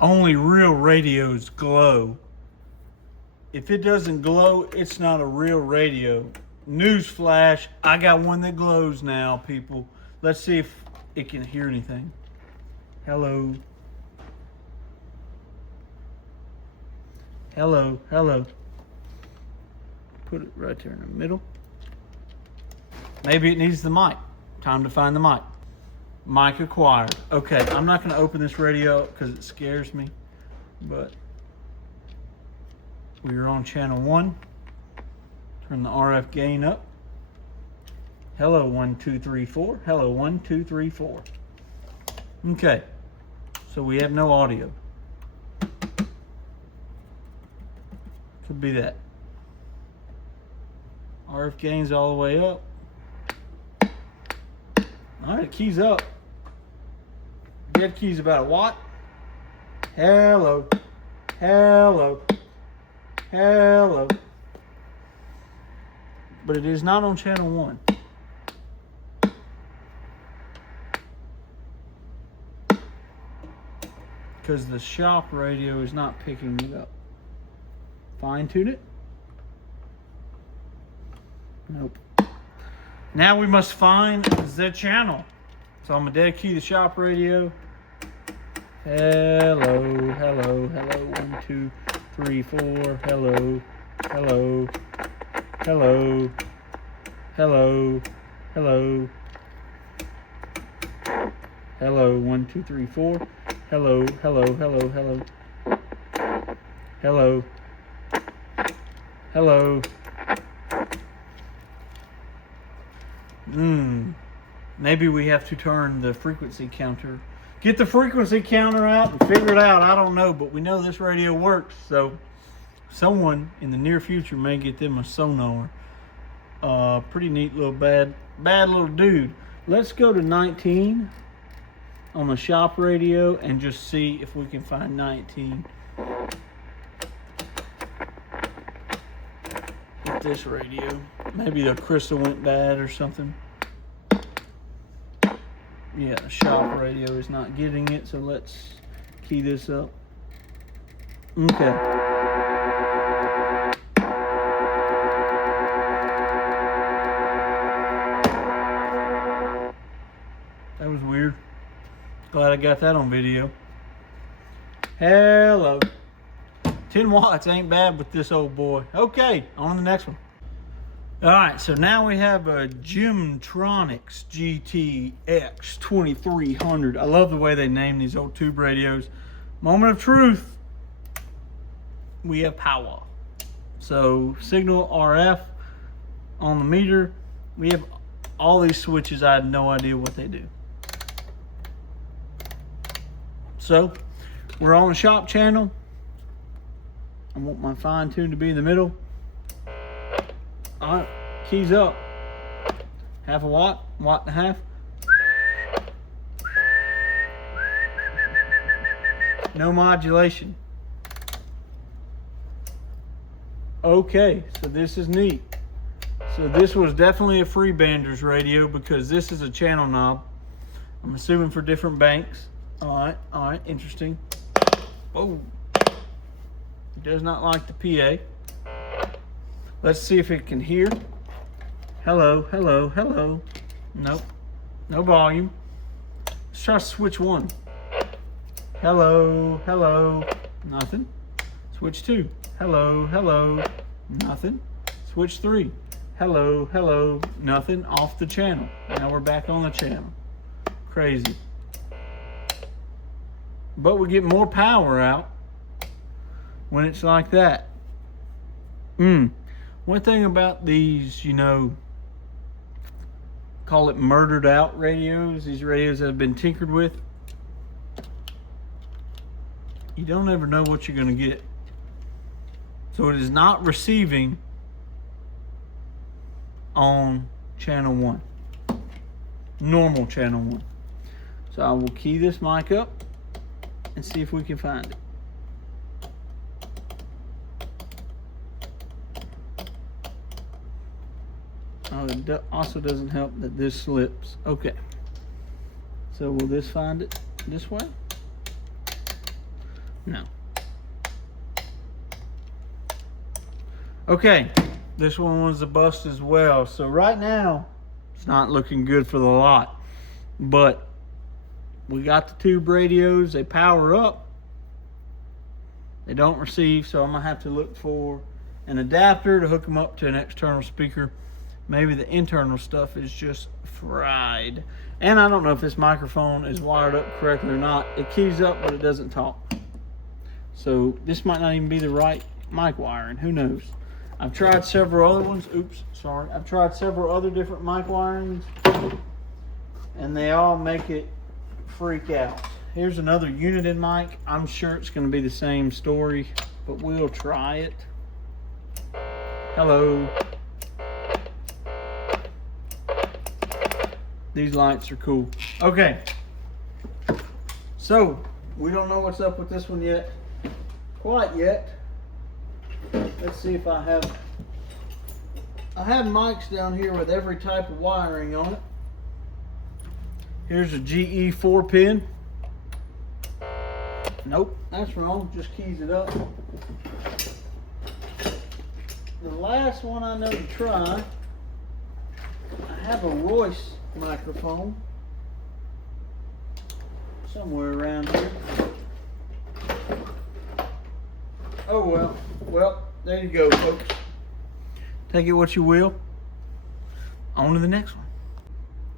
Only real radios glow. If it doesn't glow, it's not a real radio. Newsflash, I got one that glows now, people. Let's see if it can hear anything. Hello. Hello, hello. Put it right there in the middle. Maybe it needs the mic. Time to find the mic. Mic acquired. Okay, I'm not going to open this radio because it scares me, but we are on channel 1. Turn the RF gain up. Hello, 1, 2, 3, 4. Hello, 1, 2, 3, 4. Okay, so we have no audio. Could be that. RF gain's all the way up. All right, key's up. Dead key's about a watt. Hello. Hello. Hello. But it is not on channel 1. Because the shop radio is not picking it up. Fine tune it. Nope. Now we must find the channel. So I'm gonna dead key the shop radio. Hello, hello, hello. 1, 2, 3, 4. Hello, hello, hello, hello, hello, hello. 1, 2, 3, 4. Hello, hello, hello, hello, hello, hello. Maybe we have to turn the frequency counter. Get the frequency counter out and figure it out. I don't know, but we know this radio works. So someone in the near future may get them a sonar. Pretty neat little bad little dude. Let's go to 19 on the shop radio and just see if we can find 19 with this radio. Maybe the crystal went bad or something. Yeah, the shop radio is not getting it, so let's key this up. Okay. That was weird. Glad I got that on video. Hello. 10 watts ain't bad with this old boy. Okay, on to the next one. All right, so now we have a Gemtronics GTX 2300. I love the way they name these old tube radios. Moment of truth. We have power. So signal RF on the meter. We have all these switches. I have no idea what they do. So we're on the shop channel. I want my fine tune to be in the middle. All right, keys up. Half a watt, watt and a half. No modulation. Okay, so this is neat. So this was definitely a Freebanders radio because this is a channel knob. I'm assuming for different banks. All right, interesting. Oh, it does not like the PA. Let's see if it can hear. Hello, hello, hello. Nope, no volume. Let's try switch 1. Hello, hello, nothing. Switch 2. Hello, hello, nothing. Switch 3. Hello, hello, nothing. Off the channel. Now we're back on the channel. Crazy. But we get more power out when it's like that. One thing about these, call it murdered out radios, these radios that have been tinkered with, you don't ever know what you're going to get. So it is not receiving on channel 1, normal channel 1. So I will key this mic up and see if we can find it. Oh, it also doesn't help that this slips. Okay. So will this find it this way? No. Okay, this one was a bust as well. So right now, it's not looking good for the lot. But we got the tube radios. They power up. They don't receive, so I'm going to have to look for an adapter to hook them up to an external speaker. Maybe the internal stuff is just fried. And I don't know if this microphone is wired up correctly or not. It keys up, but it doesn't talk. So this might not even be the right mic wiring. Who knows? I've tried several other ones. Oops, sorry. I've tried several other different mic wirings, and they all make it freak out. Here's another Uniden mic. I'm sure it's going to be the same story, but we'll try it. Hello. These lights are cool. Okay. So, we don't know what's up with this one yet. Quite yet. Let's see if I have mics down here with every type of wiring on it. Here's a GE 4-pin. Nope, that's wrong. Just keys it up. The last one I know to try, I have a Royce microphone somewhere around here. Oh well, there you go, folks. Take it what you will. On to the next one.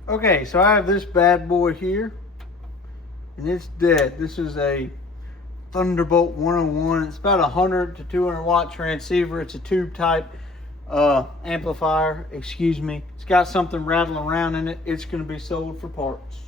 Okay, so I have this bad boy here, and it's dead. This is a Thunderbolt 101. It's about 100 to 200 watt transceiver. It's a tube type amplifier, excuse me. It's got something rattling around in it. It's going to be sold for parts.